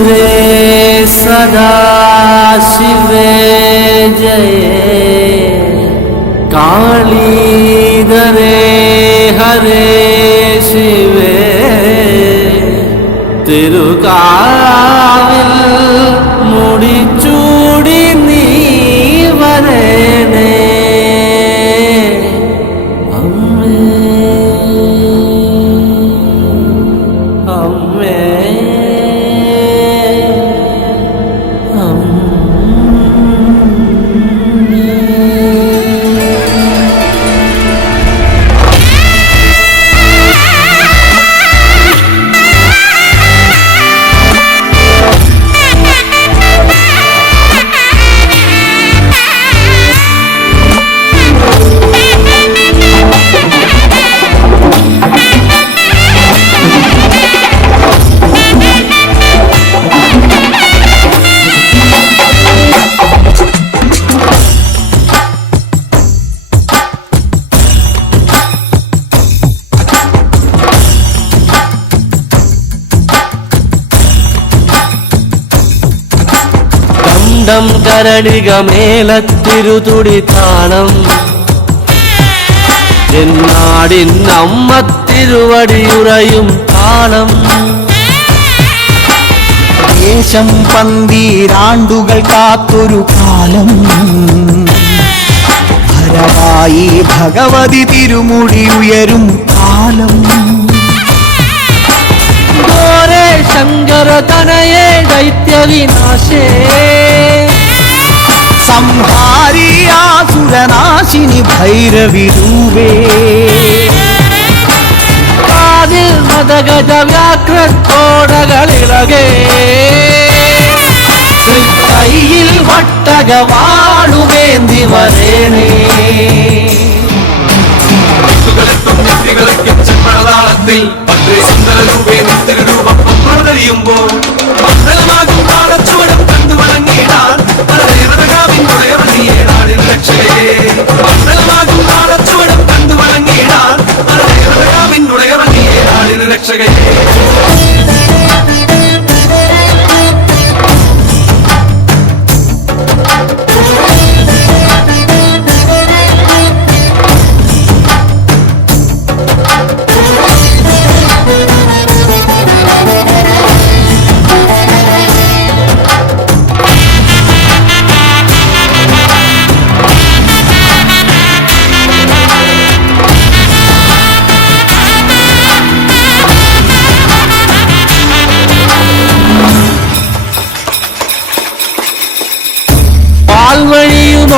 रुद्रे सदा शिवे जये कालीधरे हरे शिवे തിരുകാവിൽ മുടിച്ചൂടി നീ വരേണേ അമ്മേ അമ്മേ കരളിക മേലത്തിരുതുടി താണം എന്നാടിൻ അമ്മ തിരുവടിയുറയും താളം ദേശം പന്തീരാണ്ടുകൾ കാത്തൊരു കാലം ഭരമായി ഭഗവതി തിരുമുടി ഉയരും കാലം ഗോരേ ശങ്കര തനയേ ദൈത്യവിനാശേ സംഹാരിയാസുരനാശിനി ഭൈരവിരൂപേ കാതിൽ മദഗജ വ്യാഘ്രത്തോടകളിളകേ കയ്യിൽ വട്ടകവാളുവേന്തി വരേണേ ചെമ്മഴതാളത്തിൽ തിരുരൂപം മംഗളമാകും താളച്ചുവടും കണ്ടു വണങ്ങിയിടാൻ രക്ഷകേ മംഗളമാകും താളച്ചുവടും കണ്ടു വണങ്ങിയിടാൻ രക്ഷകേ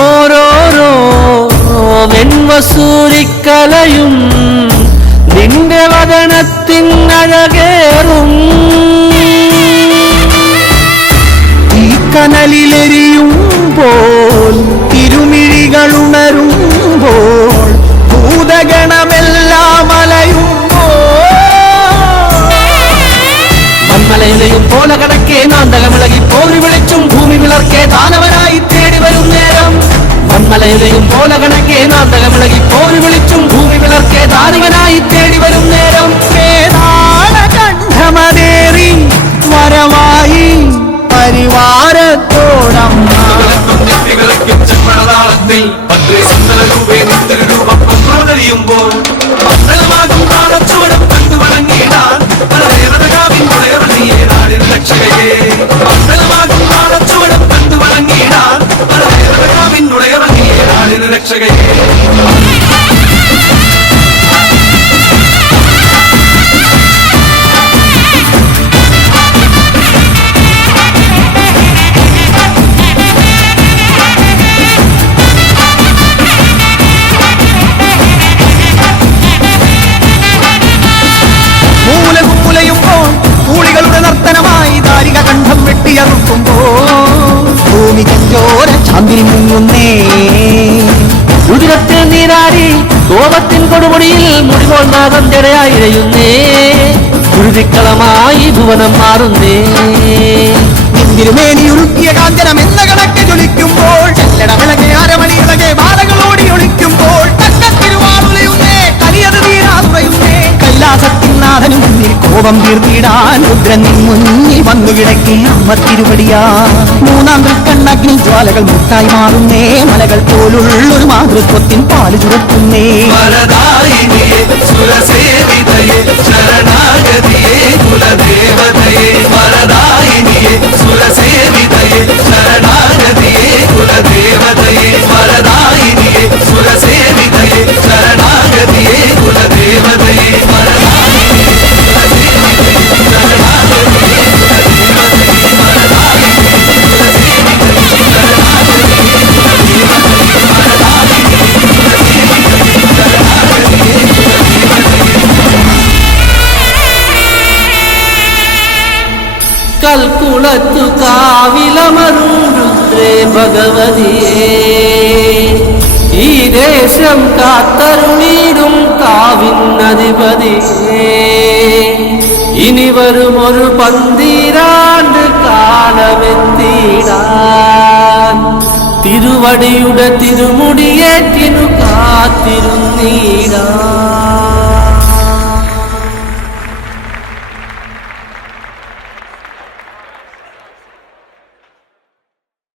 ഓരോരോ വെൺവസൂരിക്കലയും നിന്റെ വദനത്തിനഴകേറും ഈ കനലിലെരിയുമ്പോൾ തിരുമിഴികളുണരുമ്പോൾ ഭൂതഗണമെല്ലാം മന്മലയിലെയും പോലെ കടക്കേ നാന്തകമിളകി പോരി വിളിച്ചും ഭൂമി വിളർക്കേ ദാനവനായി തേടി വരും നേരം മന്മലയിലെയും പോലെ കടക്കേ നാന്തകമിളകി പോരി വിളിച്ചും ഭൂമി വിളർക്കേ ദാനികനായി തേടി വരും നേരം കണ്ഠമതേറി വരവായി പരിവാരത്തോടമ്മ ചെമ്മഴതാളത്തിൽ തിരുരൂപം മംഗളമാകും താളച്ചുവടും കണ്ടു വണങ്ങിയിടാൻ രക്ഷകേ മംഗളമാകും താളച്ചുവടും കണ്ടു വണങ്ങിയിടാൻ രക്ഷകേ കൂളികളുടെ നർത്തനമായി ദാരിക കണ്ഠം വെട്ടിയറുക്കുമ്പോൾ ഭൂമി കഞ്ചോര ചാന്തിൽ മുങ്ങുന്നേ ഉദിരത്തിൽ നീരാടി കോപത്തിൻ കൊടുമുടിയിൽ മുടിപോൽ നാഗം ജടയായി ഇഴയുന്നേ കുരുതിക്കളമായി ഭുവനം മാറുന്നേ തിരുമേനി ഉരുക്കിയ കാഞ്ചനം എന്ന കണക്ക് ജ്വലിക്കുമ്പോൾ ചെല്ലടമിളകെ അരമണിയിളകെ ബാലകളോടി ഒളിക്കുമ്പോൾ തക്കത്തിരുവാറുലയുന്നേ കലിയത് തീരാതുറയുന്നേ കൈലാസത്തിൻ നാഥനും കോപം തീർത്തിടാൻ രുദ്രൻ മുന്നിൽ വന്നു കിടക്കി അമ്മ തിരുവടിയാ. മൂന്നാം കണ്ണഗ്നി ജ്വാലകൾ മുട്ടായി മാറുന്നേ, മലകൾ പോലുള്ളൊരു മാതൃത്വത്തിൻ പാല് ചുരത്തുന്നേ. വരദായിനിയേ സുരസേവിതയേ ശരണാഗതിയേ കുലദേവതയേ. വരദായിനിയേ സുരസേവിതയേ ശരണാഗതിയേ കുലദേവതയേ. വരദായിനിയേ സുരസേവിതയേ ശരണാഗതിയേ കുലദേവതയേ. വരദായിനിയേ സുരസേവിതയേ ശരണാഗതിയേ കുലദേവതയേ. വരദായിനിയേ സുരസേവിതയേ ശരണാഗതിയേ കൽക്കുളത്തു കാവിലമരും രുദ്രേ ഭഗവതിയേ, ഈ ദേശം കാത്തരുളീടും കാവിനധിപതിയേ. ഇനി വരുമൊരു പന്തീരാണ്ട് കാലമെത്തിയിടാൻ, തിരുവടിയുടെ തിരുമുടിയേറ്റിനു കാത്തിരുന്നീടാൻ.